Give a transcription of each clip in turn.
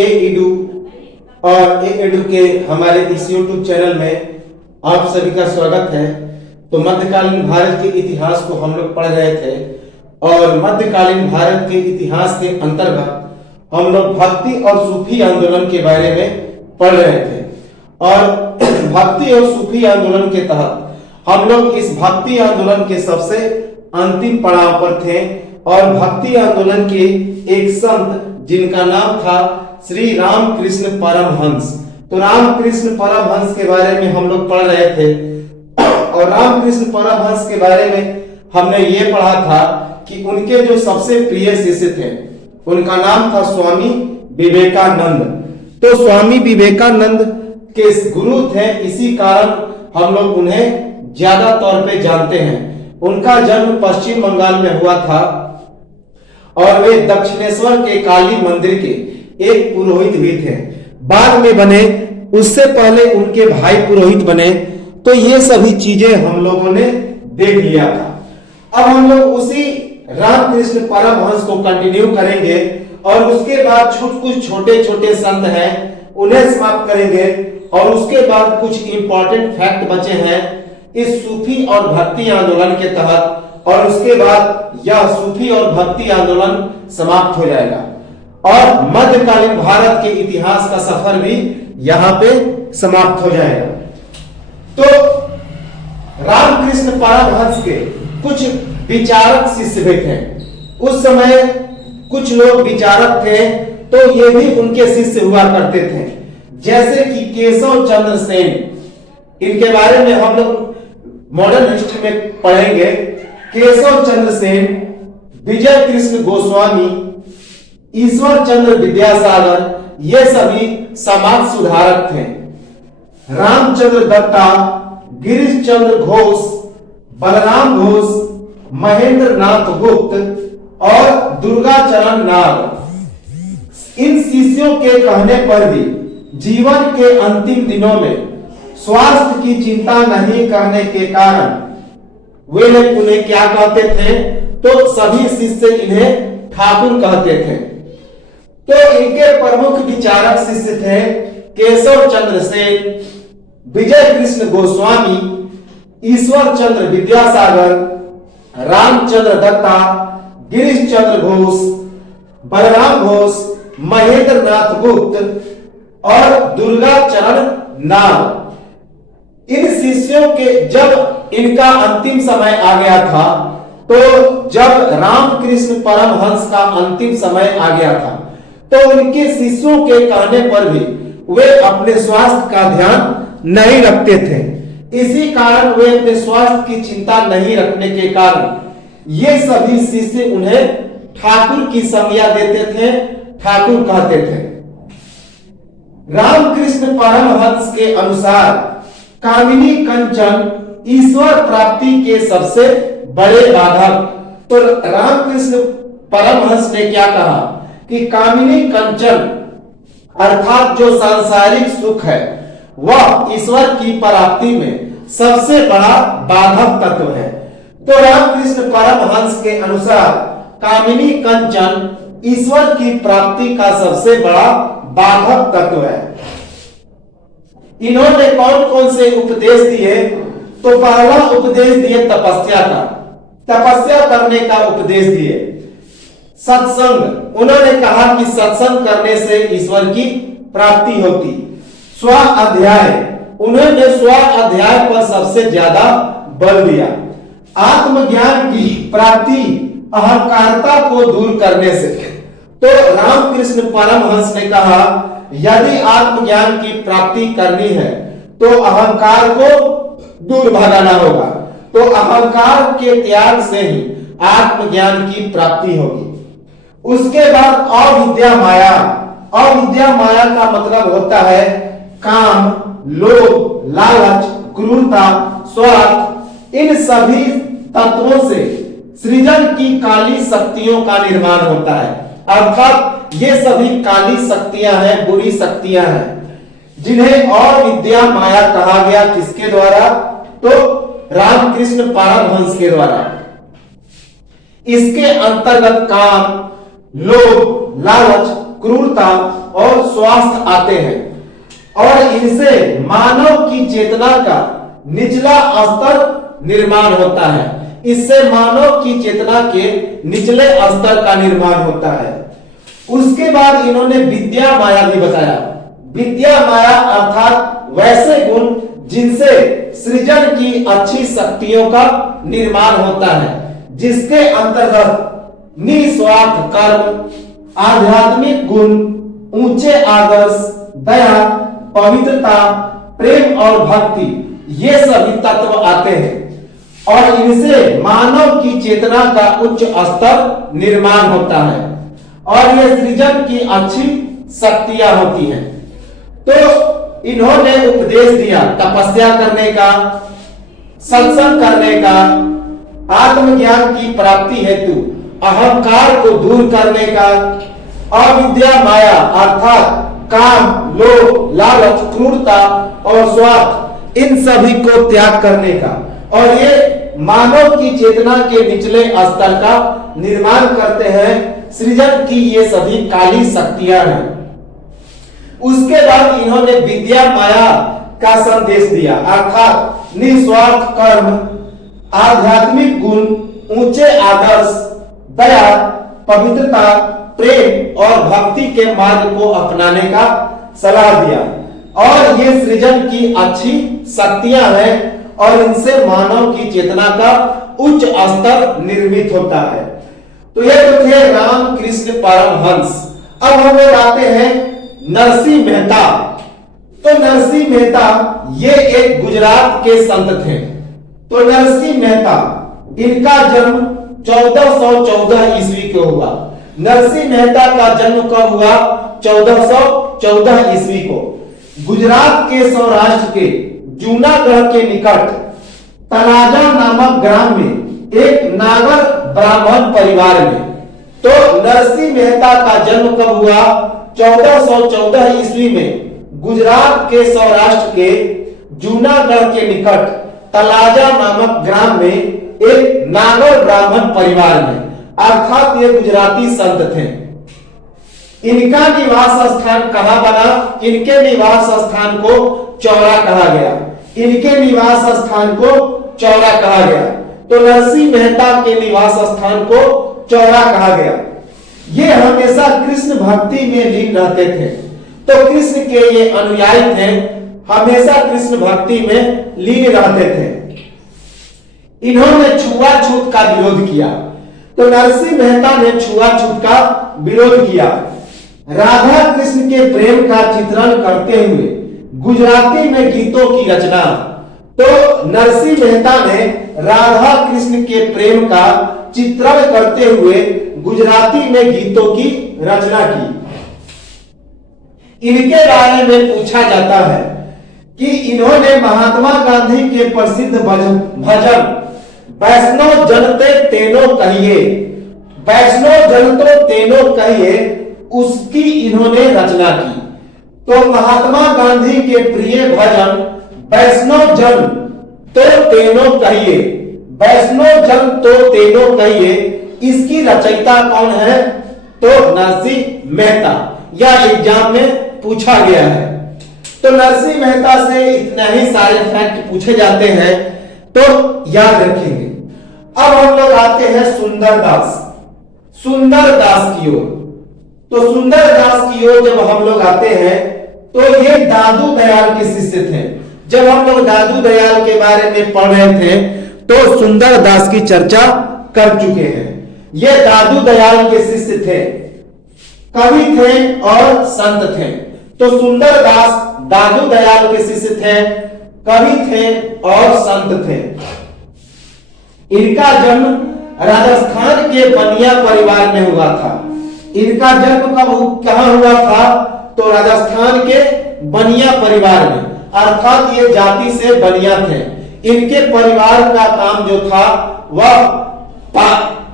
ए edu और ए edu के हमारे इस यूट्यूब चैनल में आप सभी का स्वागत है। तो मध्यकालीन भारत के इतिहास को हम लोग पढ़ रहे थे और मध्यकालीन भारत के इतिहास के अंतर्गत हम लोग भक्ति और सूफी आंदोलन के बारे में पढ़ रहे थे और भक्ति और सूफी आंदोलन के तहत हम लोग इस भक्ति आंदोलन के सबसे अंतिम पड़ाव पर थे और भक्ति आंदोलन के एक संत जिनका नाम था श्री रामकृष्ण परमहंस। तो रामकृष्ण परमहंस के बारे में हम लोग पढ़ रहे थे और रामकृष्ण परमहंस के बारे में हमने ये पढ़ा था कि उनके जो सबसे प्रिय शिष्य थे उनका नाम था स्वामी विवेकानंद। तो स्वामी विवेकानंद के गुरु थे, इसी कारण हम लोग उन्हें ज्यादा तौर पे जानते हैं। उनका जन्म पश्चिम बंगाल में हुआ था और वे दक्षिणेश्वर के काली मंदिर के एक पुरोहित भी थे। बाद में बने, उससे पहले उनके भाई पुरोहित बने। तो ये सभी चीजें हम लोगों ने देख लिया था। अब हम लोग उसी रामकृष्ण परमहंस को कंटिन्यू करेंगे और उसके बाद कुछ छोटे छोटे संत हैं उन्हें समाप्त करेंगे और उसके बाद कुछ इंपॉर्टेंट फैक्ट बचे हैं इस सूफी और भक्ति आंदोलन के तहत और उसके बाद यह सूफी और भक्ति आंदोलन समाप्त हो जाएगा और मध्यकालीन भारत के इतिहास का सफर भी यहां पे समाप्त हो जाएगा। तो रामकृष्ण परमहंस के कुछ विचारक शिष्य भी थे। उस समय कुछ लोग विचारक थे तो ये भी उनके शिष्य हुआ करते थे, जैसे कि केशव चंद्र सेन। इनके बारे में हम लोग मॉडर्न हिस्ट्री में पढ़ेंगे। केशव चंद्र सेन, विजय कृष्ण गोस्वामी, ईश्वर चंद्र विद्यासागर, ये सभी समाज सुधारक थे। रामचंद्र दत्ता, गिरीश चंद्र घोष, बलराम घोष, महेंद्र नाथ गुप्त और दुर्गाचरण नाग, इन शिष्यों के कहने पर भी जीवन के अंतिम दिनों में स्वास्थ्य की चिंता नहीं करने के कारण वे लोग उन्हें क्या कहते थे, तो सभी शिष्य इन्हें ठाकुर कहते थे। तो इनके प्रमुख विचारक शिष्य थे केशव चंद्र सेन, विजय कृष्ण गोस्वामी, ईश्वर चंद्र विद्यासागर, रामचंद्र दत्ता, गिरीश चंद्र घोष, बलराम घोष, महेंद्र नाथ गुप्त और दुर्गाचरण नाग। इन शिष्यों के जब इनका अंतिम समय आ गया था, तो जब रामकृष्ण परमहंस का अंतिम समय आ गया था, तो उनके शिष्यों के कहने पर भी वे अपने स्वास्थ्य का ध्यान नहीं रखते थे। इसी कारण वे अपने स्वास्थ्य की चिंता नहीं रखने के कारण ये सभी शिष्य उन्हें ठाकुर की संज्ञा देते थे, ठाकुर कहते थे। रामकृष्ण परमहंस के अनुसार कामिनी कंचन ईश्वर प्राप्ति के सबसे बड़े बाधक। तो रामकृष्ण परमहंस ने क्या कहा कि कामिनी कंचन अर्थात जो सांसारिक सुख है वह ईश्वर की प्राप्ति में सबसे बड़ा बाधक तत्व है। तो रामकृष्ण परमहंस के अनुसार कामिनी कंचन ईश्वर की प्राप्ति का सबसे बड़ा बाधक तत्व है। इन्होंने कौन कौन से उपदेश दिए, तो पहला उपदेश दिए तपस्या का, तपस्या करने का उपदेश दिए। सत्संग, उन्होंने कहा कि सत्संग करने से ईश्वर की प्राप्ति होती। स्व अध्याय, उन्होंने स्व अध्याय पर सबसे ज्यादा बल दिया। आत्मज्ञान की प्राप्ति अहंकारता को दूर करने से। तो रामकृष्ण परमहंस ने कहा यदि आत्मज्ञान की प्राप्ति करनी है तो अहंकार को दूर भगाना होगा। तो अहंकार के त्याग से ही आत्मज्ञान की प्राप्ति होगी। उसके बाद अविद्या माया। अविद्या माया का मतलब होता है काम, लोभ, लालच, क्रूरता, स्वार्थ। इन सभी तत्वों से सृजन की काली शक्तियों का निर्माण होता है। अर्थात ये सभी काली शक्तियां हैं, बुरी शक्तियां हैं, जिन्हें अविद्या माया कहा गया। किसके द्वारा, तो रामकृष्ण परमहंस के द्वारा। इसके अंतर्गत काम, लोभ, लालच, क्रूरता, और स्वास्थ्य आते हैं और इनसे मानव की चेतना का निचला स्तर निर्माण होता है। इससे मानव की चेतना के निचले स्तर का निर्माण होता है। उसके बाद इन्होंने विद्या माया भी बताया। विद्या माया अर्थात वैसे गुण जिनसे सृजन की अच्छी शक्तियों का निर्माण होता है, जिसके अंतर्गत निस्वार्थ कर्म, आध्यात्मिक गुण, ऊंचे आदर्श, दया, पवित्रता, प्रेम और भक्ति, ये सभी तत्व आते हैं और इनसे मानव की चेतना का उच्च स्तर निर्माण होता है और ये सृजन की अच्छी शक्तियां होती हैं। तो इन्होंने उपदेश दिया तपस्या करने का, सत्संग करने का, आत्मज्ञान की प्राप्ति हेतु अहंकार को दूर करने का, अविद्या माया अर्थात काम, लोभ, लालच, क्रूरता और स्वार्थ, इन सभी को त्याग करने का और ये मानव की चेतना के निचले स्तर का निर्माण करते हैं। सृजन की ये सभी काली शक्तियां हैं। उसके बाद इन्होंने विद्या माया का संदेश दिया अर्थात निस्वार्थ कर्म, आध्यात्मिक गुण, ऊंचे आदर्श, दया, पवित्रता, प्रेम और भक्ति के मार्ग को अपनाने का सलाह दिया और ये सृजन की अच्छी शक्तियां हैं और इनसे मानव की चेतना का उच्च स्तर निर्मित होता है। तो ये तो थे रामकृष्ण परमहंस। अब हम लोग आते हैं नरसिंह मेहता। तो नरसिंह मेहता ये एक गुजरात के संत थे। तो नरसिंह मेहता, इनका जन्म 1414 ईस्वी को हुआ। नरसिंह मेहता का जन्म कब हुआ? 1414 ईस्वी को गुजरात के सौराष्ट्र के जूनागढ़ के निकट तनाजा नामक ग्राम में एक नागर ब्राह्मण परिवार में। तो नरसिंह मेहता का जन्म कब हुआ? 1414 ईस्वी में गुजरात के सौराष्ट्र के जूनागढ़ के निकट तलाजा नामक ग्राम में एक नागर ब्राह्मण परिवार में, अर्थात ये गुजराती संत थे। इनका निवास स्थान कहां बना? इनके निवास स्थान को चौरा कहा गया। इनके निवास स्थान को चौरा कहा गया। तो नरसिंह मेहता के निवास स्थान को चौरा कहा गया। ये हमेशा कृष्ण भक्ति में लीन रहते थे। तो कृष्ण के ये अनुयायी थे, हमेशा कृष्ण भक्ति में लीन रहते थे। इन्होंने छुआछूत का विरोध किया। तो नरसिंह मेहता ने छुआछूत का विरोध किया। राधा कृष्ण के प्रेम का चित्रण करते हुए गुजराती में गीतों की रचना। तो नरसिंह मेहता ने राधा कृष्ण के प्रेम का चित्रण करते हुए गुजराती में गीतों की रचना की। इनके बारे में पूछा जाता है कि इन्होंने महात्मा गांधी के प्रसिद्ध भजन वैष्णव जनते तेनो कहिए, वैष्णव जन तो तेनो कहिए, उसकी इन्होंने रचना की। तो महात्मा गांधी के प्रिय भजन वैष्णव जन तो तेनो कहिए, वैष्णव जन तो तेनो कहिए, इसकी रचयिता कौन है? तो नरसिंह मेहता। यह एग्जाम में पूछा गया है। तो नरसिंह मेहता से इतने ही सारे फैक्ट पूछे जाते हैं, तो याद रखेंगे। अब हम लोग आते हैं सुंदरदास। सुंदरदास की ओर। तो सुंदरदास की ओर जब हम लोग आते हैं तो ये दादू दयाल के शिष्य थे। जब हम लोग दादू दयाल के बारे में पढ़ रहे थे तो सुंदरदास की चर्चा कर चुके हैं। ये दादू दयाल के शिष्य थे, कवि थे और संत थे। तो सुंदरदास दादू दयाल के शिष्य थे, कवि थे और संत थे। इनका जन्म राजस्थान के बनिया परिवार में हुआ था। इनका जन्म कहां हुआ था? तो राजस्थान के बनिया परिवार में, अर्थात ये जाति से बनिया थे। इनके परिवार का काम जो था वह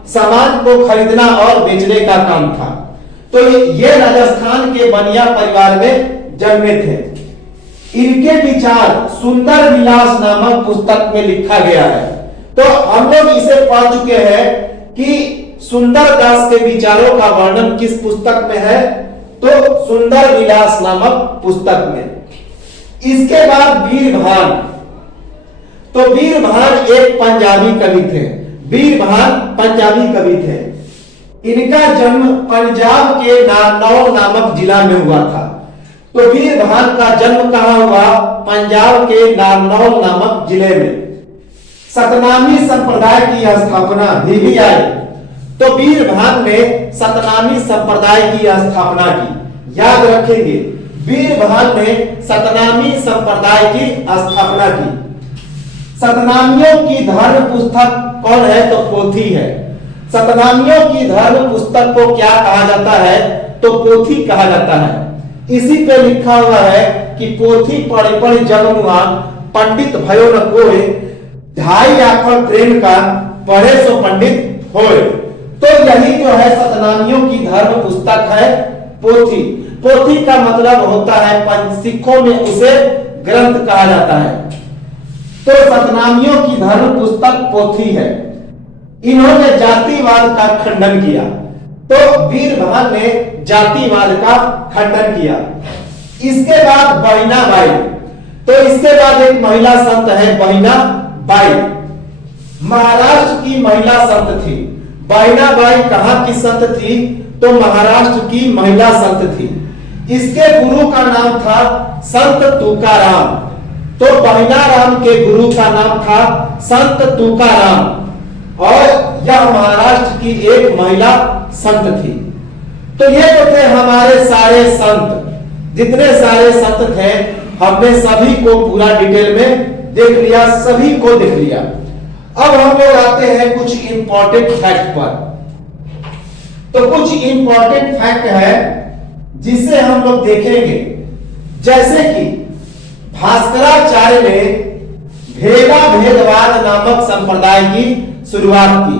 सामान को खरीदना और बेचने का काम था। तो ये राजस्थान के बनिया परिवार में जन्मे थे। इनके विचार सुंदर विलास नामक पुस्तक में लिखा गया है। तो हम लोग इसे पढ़ चुके हैं कि सुंदरदास के विचारों का वर्णन किस पुस्तक में है? तो सुंदर विलास नामक पुस्तक में। इसके बाद वीरभान, तो वीरभान एक पंजाबी कवि थे। वीरभान पंजाबी कवि थे। इनका जन्म पंजाब के नारनौल नामक जिला में हुआ था। तो वीरभान का जन्म कहां हुआ? पंजाब के नारनौल नामक जिले में। सतनामी संप्रदाय की स्थापना VVI, तो वीरभान ने सतनामी संप्रदाय की स्थापना की। याद रखेंगे, वीरभान ने सतनामी संप्रदाय की स्थापना की। सतनामियों की धर्म पुस्तक कौन है? तो पोथी है। सतनामियों की धर्म पुस्तक को क्या कहा जाता है? तो पोथी कहा जाता है। इसी पे लिखा हुआ है कि पोथी पढ़ी पढ़ी जगमुआ, पंडित भयो न कोय, ढाई आखर प्रेम का पढ़े सो पंडित होए। तो यही जो है सतनामियों की धर्म पुस्तक है पोथी। पोथी का मतलब होता है, सिखों में उसे ग्रंथ कहा जाता है। तो सतनामियों की धर्म पुस्तक पोथी है। इन्होंने जातिवाद का खंडन किया। तो वीरभान ने जातिवाद का खंडन किया। इसके बाद बहिनाबाई, तो इसके बाद एक महिला संत है बहिनाबाई, महाराष्ट्र की महिला संत थी। बहिनाबाई कहां की संत थी? तो महाराष्ट्र की महिला संत थी। इसके गुरु का नाम था संत तुकाराम। तो बहिनाराम के गुरु का नाम था संत तुकाराम, और यह महाराष्ट्र की एक महिला संत थी। तो ये तो थे हमारे सारे संत। जितने सारे संत थे हमने सभी को पूरा डिटेल में देख लिया, सभी को देख लिया। अब हम लोग आते हैं कुछ इंपॉर्टेंट फैक्ट पर। तो कुछ इंपॉर्टेंट फैक्ट है जिसे हम लोग देखेंगे, जैसे कि भास्कराचार्य ने भेदा भेदवाद नामक संप्रदाय की शुरुआत की।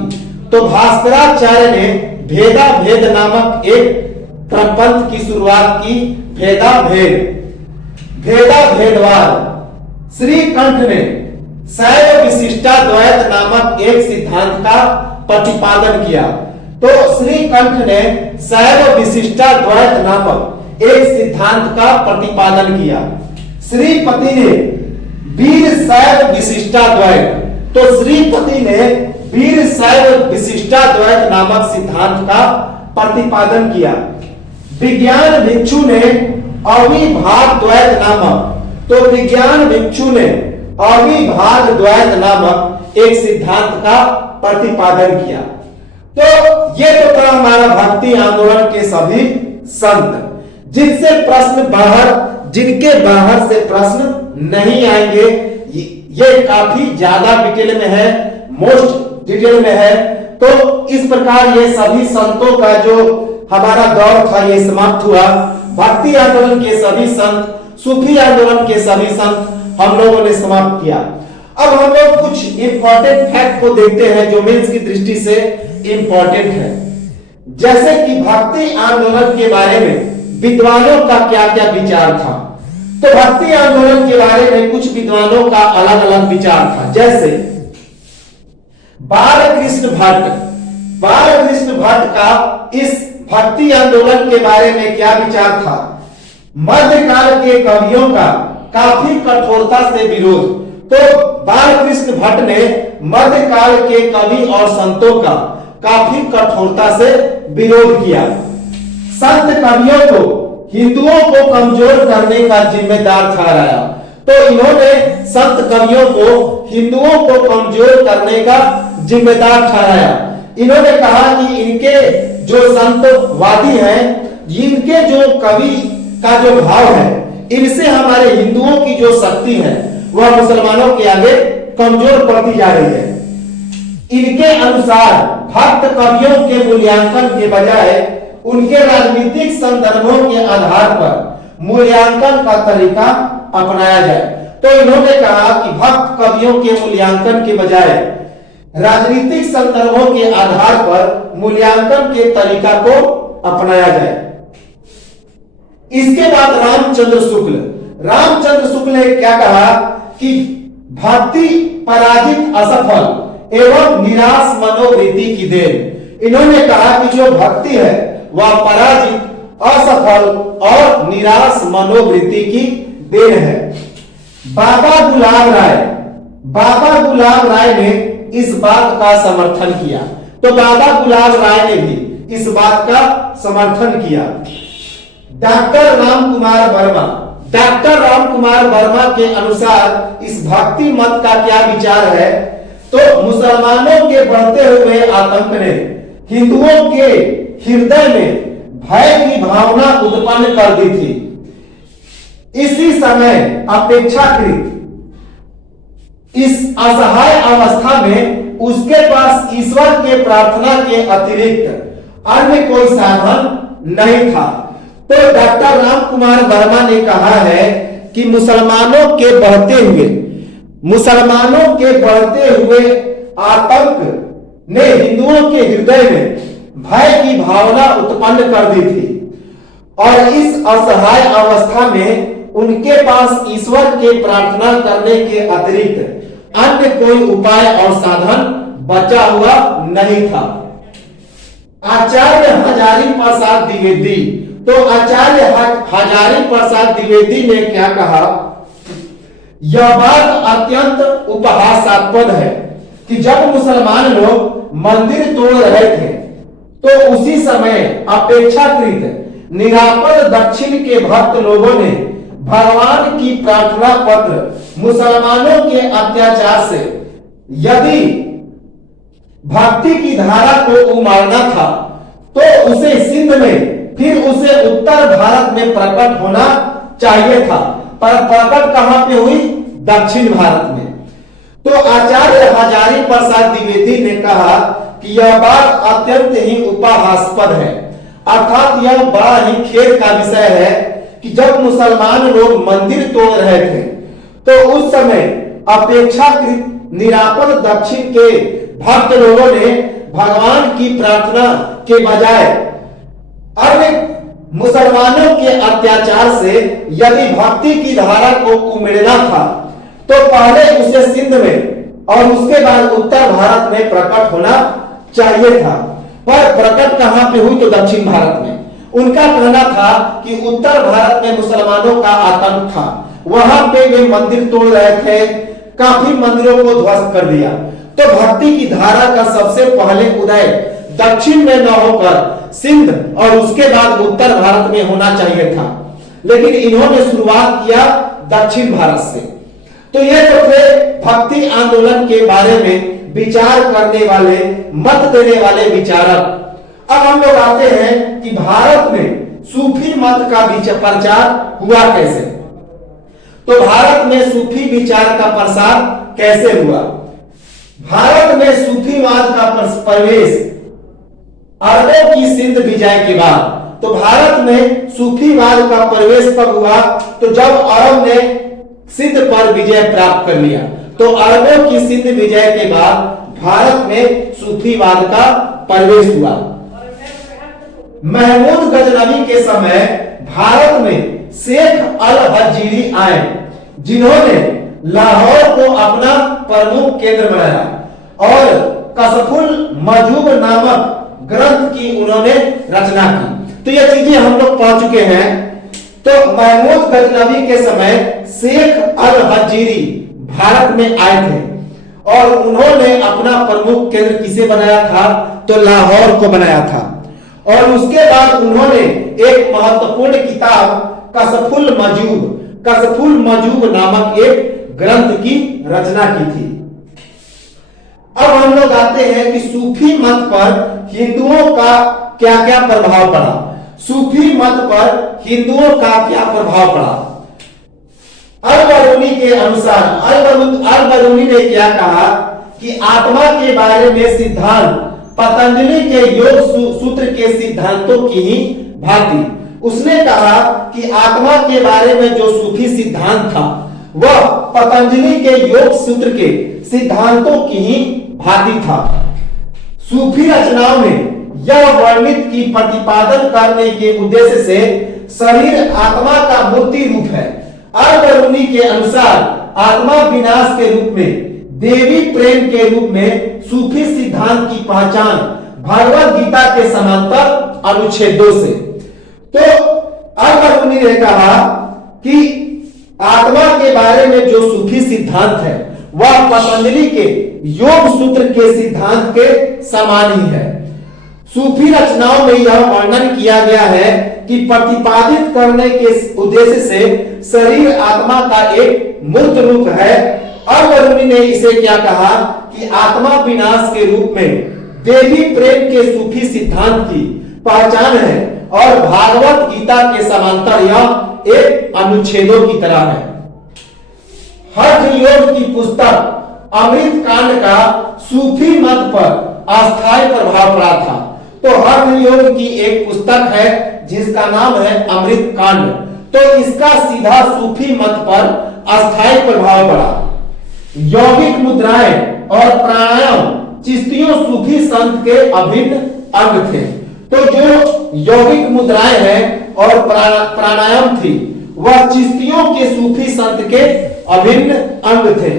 तो भास्कराचार्य ने भेदा भेद नामक एक प्रपंथ की शुरुआत की, भेदा भेद, भेदा भेदवाद। श्रीकंठ ने शैव विशिष्टाद्वैत नामक एक सिद्धांत का प्रतिपादन किया। तो श्रीकंठ ने शैव विशिष्टाद्वैत नामक एक सिद्धांत का प्रतिपादन किया। श्रीपति ने वीर शैव विशिष्टाद्वैत, तो श्रीपति ने वीर शैव विशिष्टाद्वैत नामक सिद्धांत का प्रतिपादन किया। विज्ञान भिक्षु ने अविभाज्य द्वैत नामक, तो विज्ञान भिक्षु ने अविभाज्य द्वैत नामक एक सिद्धांत का प्रतिपादन किया। तो ये तो था हमारा भक्ति आंदोलन के सभी संत, जिनसे प्रश्न बाहर, जिनके बाहर से प्रश्न नहीं आएंगे। ये काफी ज्यादा डिटेल में है, मोस्ट डिटेल में है। तो इस प्रकार ये सभी संतों का जो हमारा दौर था ये समाप्त हुआ। भक्ति आंदोलन के सभी संत, सूफी आंदोलन के सभी संत हम लोगों ने समाप्त किया। अब हम लोग कुछ इंपॉर्टेंट फैक्ट को देखते हैं जो मेंस की दृष्टि से इंपॉर्टेंट है। जैसे कि भक्ति आंदोलन के बारे में विद्वानों का क्या क्या विचार था। तो भक्ति आंदोलन के बारे में कुछ विद्वानों का अलग अलग विचार था। जैसे बालकृष्ण भट्ट, बालकृष्ण भट्ट का इस भक्ति आंदोलन के बारे में क्या विचार था? मध्यकाल के कवियों का काफी कठोरता से विरोध। तो बालकृष्ण भट्ट ने मध्यकाल के कवि और संतों का काफी कठोरता से विरोध किया। संत कवियों को हिंदुओं को कमजोर करने का जिम्मेदार ठहराया। तो इन्होंने संत कवियों को हिंदुओं को कमजोर करने का जिम्मेदार ठहराया। इन्होंने कहा कि इनके जो संतवादी हैं, इनके जो कवि का जो भाव है, इनसे हमारे हिंदुओं की जो शक्ति है वह मुसलमानों के आगे कमजोर पड़ती जा रही है। इनके अनुसार भक्त कवियों के मूल्यांकन के बजाय उनके राजनीतिक संदर्भों के आधार पर मूल्यांकन का तरीका अपनाया जाए। तो इन्होंने कहा कि भक्त कवियों के मूल्यांकन के बजाय राजनीतिक संदर्भों के आधार पर मूल्यांकन के तरीका को अपनाया जाए। इसके बाद रामचंद्र शुक्ल, रामचंद्र शुक्ल ने क्या कहा कि भक्ति पराजित, असफल एवं निराश मनोवृत्ति की देन। इन्होंने कहा कि जो भक्ति है वह पराजित असफल और निराश मनोवृत्ति की देन है। बाबा गुलाब राय ने इस बात का समर्थन किया। तो बाबा गुलाब राय ने भी इस बात का समर्थन किया। डॉक्टर राम कुमार वर्मा के अनुसार इस भक्ति मत का क्या विचार है, तो मुसलमानों के बढ़ते हुए आतंक ने हिंदुओं के हृदय में भय की भावना उत्पन्न कर दी थी। इसी समय अपेक्षाकृत इस असहाय अवस्था में उसके पास ईश्वर के प्रार्थना के अतिरिक्त अन्य कोई साधन नहीं था। तो डॉक्टर राम कुमार वर्मा ने कहा है कि मुसलमानों के बढ़ते हुए आतंक ने हिंदुओं के हृदय में भय की भावना उत्पन्न कर दी थी और इस असहाय अवस्था में उनके पास ईश्वर के प्रार्थना करने के अतिरिक्त अन्य कोई उपाय और साधन बचा हुआ नहीं था। आचार्य हजारी प्रसाद द्विवेदी, तो आचार्य हजारी प्रसाद द्विवेदी ने क्या कहा, यह बात अत्यंत उपहासास्पद है कि जब मुसलमान लोग मंदिर तोड़ रहे थे तो उसी समय अपेक्षाकृत निरापद दक्षिण के भक्त लोगों ने भगवान की प्रार्थना पत्र मुसलमानों के अत्याचार से यदि भक्ति की धारा को उमारना था तो उसे सिंध में फिर उसे उत्तर भारत में प्रकट होना चाहिए था, पर प्रकट कहां पे हुई, दक्षिण भारत में। तो आचार्य हजारी प्रसाद द्विवेदी ने कहा कि यह बात अत्यंत ही उपहासास्पद है, अर्थात यह बड़ा ही खेद का विषय है कि जब मुसलमान लोग मंदिर तोड़ रहे थे तो उस समय अपेक्षाकृत निरापद दक्षिण के भक्त लोगों ने भगवान की प्रार्थना के बजाय अन्य मुसलमानों के अत्याचार से यदि भक्ति की धारा को उमेड़ना था तो पहले उसे सिंध में और उसके बाद उत्तर भारत में प्रकट होना चाहिए था, पर प्रकट कहां पे हुई, तो दक्षिण भारत में। उनका कहना था कि उत्तर भारत में मुसलमानों का आतंक था, वहां पे वे मंदिर तोड़ रहे थे, काफी मंदिरों को ध्वस्त कर दिया। तो भक्ति की धारा का सबसे पहले उदय दक्षिण में न होकर सिंध और उसके बाद उत्तर भारत में होना चाहिए था, लेकिन इन्होंने शुरुआत किया दक्षिण भारत से। तो ये तो थे भक्ति आंदोलन के बारे में विचार करने वाले, मत देने वाले विचारक। अब हम लोग आते हैं कि भारत में सूफी मत का प्रचार हुआ कैसे। तो भारत में सूफी विचार का प्रसार कैसे हुआ। भारत में सूफीवाद का प्रवेश अरबों की सिंध विजय के बाद। तो भारत में सूफीवाद का प्रवेश कब हुआ, तो जब अरब ने सिंध पर विजय प्राप्त कर लिया। तो अरबों की सिंध विजय के बाद भारत में सूफीवाद का प्रवेश हुआ। महमूद गजनवी के समय भारत में शेख अल हजीरी आए, जिन्होंने लाहौर को अपना प्रमुख केंद्र बनाया और कशफुल मजूब नामक ग्रंथ की उन्होंने रचना की। तो ये चीजें हम लोग पढ़ चुके हैं। तो महमूद गजनवी के समय शेख अल हजीरी भारत में आए थे और उन्होंने अपना प्रमुख केंद्र किसे बनाया था, तो लाहौर को बनाया था। और उसके बाद उन्होंने एक महत्वपूर्ण किताब कशफुल मजूब नामक एक ग्रंथ की रचना की थी। अब हम लोग आते हैं कि सूफी मत पर हिंदुओं का क्या क्या प्रभाव पड़ा। सूफी मत पर हिंदुओं का क्या प्रभाव पड़ा। अल-बरूनी के अनुसार अल-बरूनी ने क्या कहा कि आत्मा के बारे में सिद्धांत पतंजलि के योग सूत्र के सिद्धांतों की ही भांति। उसने कहा कि आत्मा के बारे में जो सूफी सिद्धांत था वह पतंजलि के योग सूत्र के सिद्धांतों की ही भांति था। सूफी रचनाओं में यह वर्णित की प्रतिपादन करने के उद्देश्य से शरीर आत्मा का मूर्ति रूप है। अल-बरूनी के अनुसार आत्मा विनाश के रूप में, देवी प्रेम के रूप में सूफी सिद्धांत की पहचान भगवद गीता के समांतर अनुच्छेदों से। तो अल-बरूनी ने कहा कि आत्मा के बारे में जो सूफी सिद्धांत है वह पतंजलि के योग सूत्र के सिद्धांत के समान ही है। सूफी रचनाओं में यह वर्णन किया गया है कि प्रतिपादित करने के उद्देश्य से शरीर आत्मा का एक मूर्त रूप है। अल-बरूनी ने इसे क्या कहा कि आत्मा विनाश के रूप में देवी प्रेम के सूफी सिद्धांत की पहचान है और भागवत गीता के समांतर यह एक अनुच्छेदों की तरह है। हठ योग की पुस्तक अमृत कांड का सूफी मत पर अस्थायी प्रभाव पड़ा था। तो हठ योग की एक पुस्तक है जिसका नाम है अमृत कांड, तो इसका सीधा सूफी मत पर अस्थायी प्रभाव पड़ा। यौगिक मुद्राएं और प्राणायाम चिश्तियों सूफी संत के अभिन्न अंग थे। तो जो यौगिक मुद्राएं हैं और प्राणायाम थी वह चिश्तियों के सूफी संत के अभिन्न अंग थे।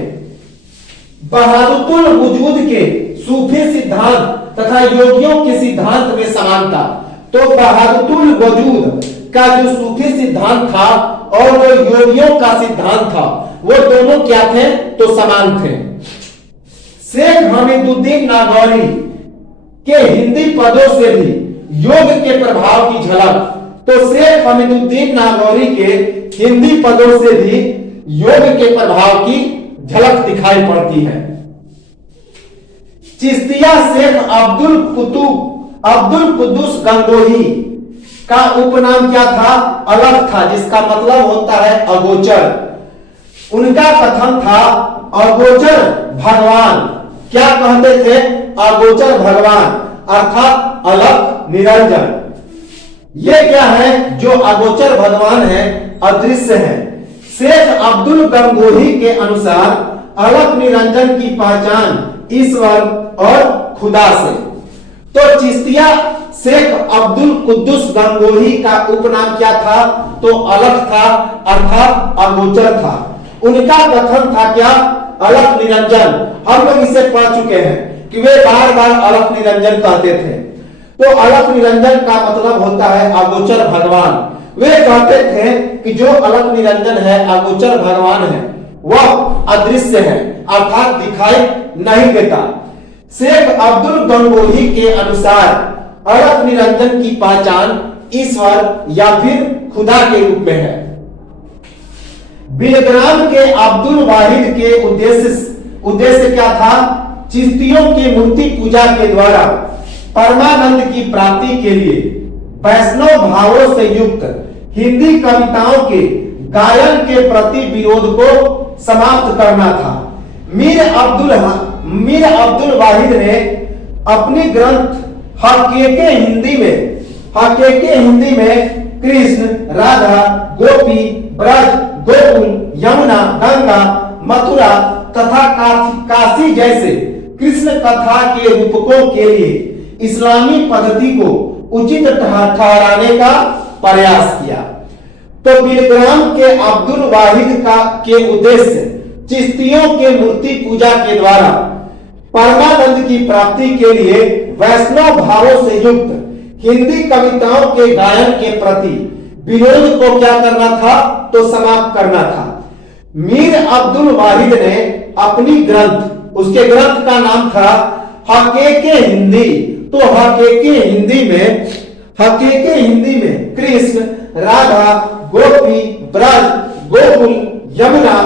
बहादुतुल वजूद के सूफी सिद्धांत तथा योगियों के सिद्धांत में समानता। तो बहादुतुल वजूद का जो सूफी सिद्धांत था और जो योगियों का सिद्धांत था वो दोनों क्या थे? तो समान थे। शेख हमीदुद्दीन नागौरी के हिंदी पदों से भी योग के प्रभाव की झलक। तो शेख हमीदुद्दीन नागौरी के हिंदी पदों से भी योग के प्रभाव की झलक दिखाई पड़ती है। चिश्तिया शेख अब्दुल कुद्दूस गंगोही का उपनाम क्या था? अलग था, जिसका मतलब होता है अगोचर। उनका कथन था अगोचर भगवान। क्या कहते थे? अगोचर भगवान अर्थात अलग निरंजन। ये क्या है? जो अगोचर भगवान है, अदृश्य है। शेख अब्दुल गंगोही के अनुसार अलग निरंजन की पहचान ईश्वर और खुदा से। तो चिश्तिया शेख अब्दुल कुद्दूस गंगोही का उपनाम क्या था? तो अलग था अर्थात अगोचर था। उनका कथन था क्या? अलग निरंजन। हम लोग इसे पढ़ चुके हैं कि वे बार बार अलग निरंजन कहते थे। तो अलग निरंजन का मतलब होता है अगोचर भगवान। वे कहते थे कि जो अलग निरंजन है, अगोचर भगवान है, वह अदृश्य है अर्थात दिखाई नहीं देता। शेख अब्दुल गंगोही के अनुसार अलग निरंजन की पहचान ईश्वर या फिर खुदा के रूप में है। बिलग्राम के अब्दुल वाहिद के उद्देश्य क्या था? चिश्तियों की मूर्ति पूजा के द्वारा परमानंद की प्राप्ति के लिए वैष्णव भावों से युक्त हिंदी कविताओं के गायन के प्रति विरोध को समाप्त करना था। मीर अब्दुल वाहिद ने अपनी ग्रंथ हकीके हिंदी में कृष्ण, राधा, गोपी, ब्रज, गोकुल, यमुना, गंगा, मथुरा तथा काशी जैसे कृष्ण कथा के रूपकों के लिए इस्लामी पद्धति को उचित ठहराने का प्रयास किया। तो बिलग्राम के अब्दुल वाहिद के उद्देश्य चिश्तियों के मूर्ति पूजा के द्वारा परमानंद की प्राप्ति के लिए वैष्णव भावों से युक्त हिंदी कविताओं के गायन के प्रति विरोध को क्या करना था? तो समाप्त करना था। मीर अब्दुल वाहिद ने अपनी ग्रंथ, उसके ग्रंथ का नाम था हकीके हिंदी। तो हकीके हिंदी में कृष्ण, राधा, गोपी, ब्रज, गोकुल, यमुना,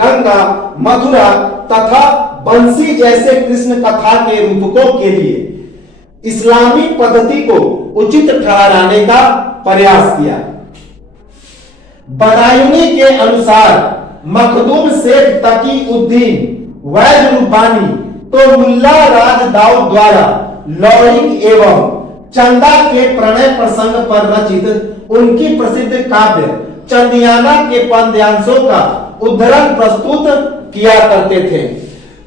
गंगा, मथुरा तथा बंसी जैसे कृष्ण कथा के रूपकों के लिए इस्लामी पद्धति को उचित ठहराने का प्रयास किया। बदायूनी के अनुसार मखदूम शेख तकी उद्दीन वैद रूपानी तो मुल्ला राज दाऊद द्वारा लौरिक एवं चंदा के प्रणय प्रसंग पर रचित उनकी प्रसिद्ध काव्य चंदियाना के पद्यांशों का उद्धरण प्रस्तुत किया करते थे।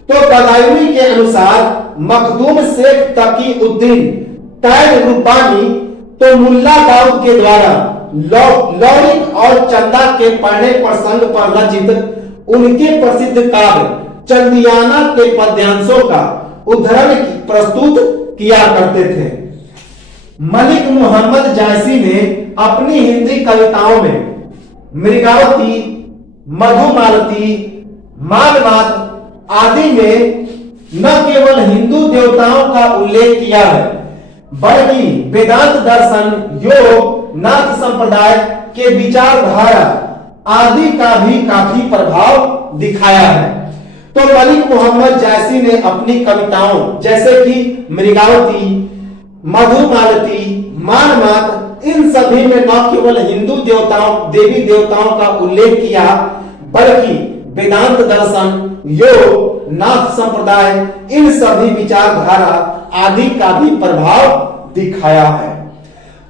तो बदायूनी के अनुसार मखदूम शेख तकी उद्दीन तैन रूपानी तो मुल्ला दाऊद के द्वारा लौरिक और चंदा के प्रणय प्रसंग पर रचित उनके प्रसिद्ध काव्य चंदियाना के पद्यांशों का उद्धरण प्रस्तुत किया करते थे। मलिक मोहम्मद जायसी ने अपनी हिंदी कविताओं में मृगावती, मधुमालती, मानवाद आदि में न केवल हिंदू देवताओं का उल्लेख किया है, बल्कि वेदांत दर्शन, योग, नाथ संप्रदाय के विचारधारा आदि का भी काफी प्रभाव दिखाया है। तो मलिक मोहम्मद जायसी ने अपनी कविताओं जैसे कि मृगावती, मधुमालती, मानवाद, इन सभी में न केवल हिंदू देवताओं, देवी देवताओं का उल्लेख किया, बल्कि वेदांत दर्शन, योग, नाथ संप्रदाय, इन सभी विचारधारा आदि का भी प्रभाव दिखाया है।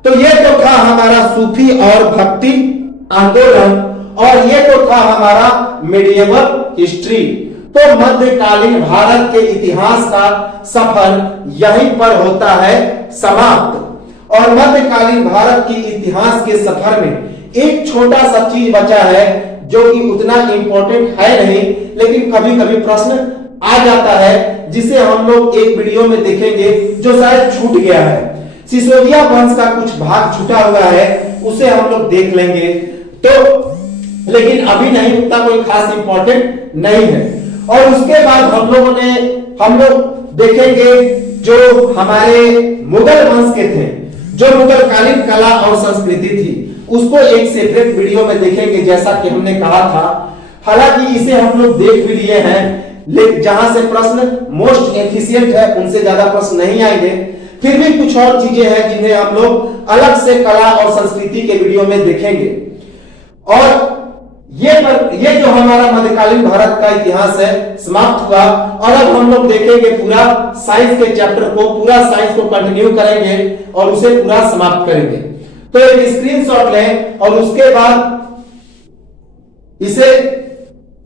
तो ये तो था हमारा सूफी और भक्ति आंदोलन, और ये तो था हमारा मेडिएवल हिस्ट्री। तो मध्यकालीन भारत के इतिहास का सफर यहीं पर होता है समाप्त। और मध्यकालीन भारत के इतिहास के सफर में एक छोटा सा चीज बचा है जो कि उतना इंपॉर्टेंट है नहीं, लेकिन कभी कभी प्रश्न आ जाता है, जिसे हम लोग एक वीडियो में देखेंगे जो शायद छूट गया है। सिसोदिया वंश का कुछ भाग छूटा हुआ है, उसे हम लोग देख लेंगे। तो लेकिन अभी नहीं, उतना कोई खास इंपॉर्टेंट नहीं है। और उसके बाद हम लोग देखेंगे जो हमारे मुगल वंश के थे, जो मुगलकालीन कला और संस्कृति थी, उसको एक सेपरेट वीडियो में देखेंगे, जैसा कि हमने कहा था। हालांकि इसे हम लोग देख भी लिए हैं, लेकिन जहां से प्रश्न मोस्ट एफिशिएंट है उनसे ज्यादा प्रश्न नहीं आएंगे। फिर भी कुछ और चीजें हैं जिन्हें हम लोग अलग से कला और संस्कृति के वीडियो में देखेंगे। और ये जो हमारा मध्यकालीन भारत का इतिहास है समाप्त हुआ, और अब हम लोग देखेंगे पूरा साइंस के चैप्टर को, पूरा साइंस को कंटिन्यू करेंगे और उसे पूरा समाप्त करेंगे। तो एक स्क्रीनशॉट लें और उसके बाद इसे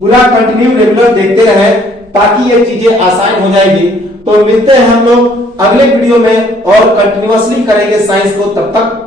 पूरा कंटिन्यू रेगुलर देखते रहें, ताकि ये चीजें आसान हो जाएगी। तो मिलते हैं हम लोग अगले वीडियो में और कंटिन्यूअसली करेंगे साइंस को। तब तक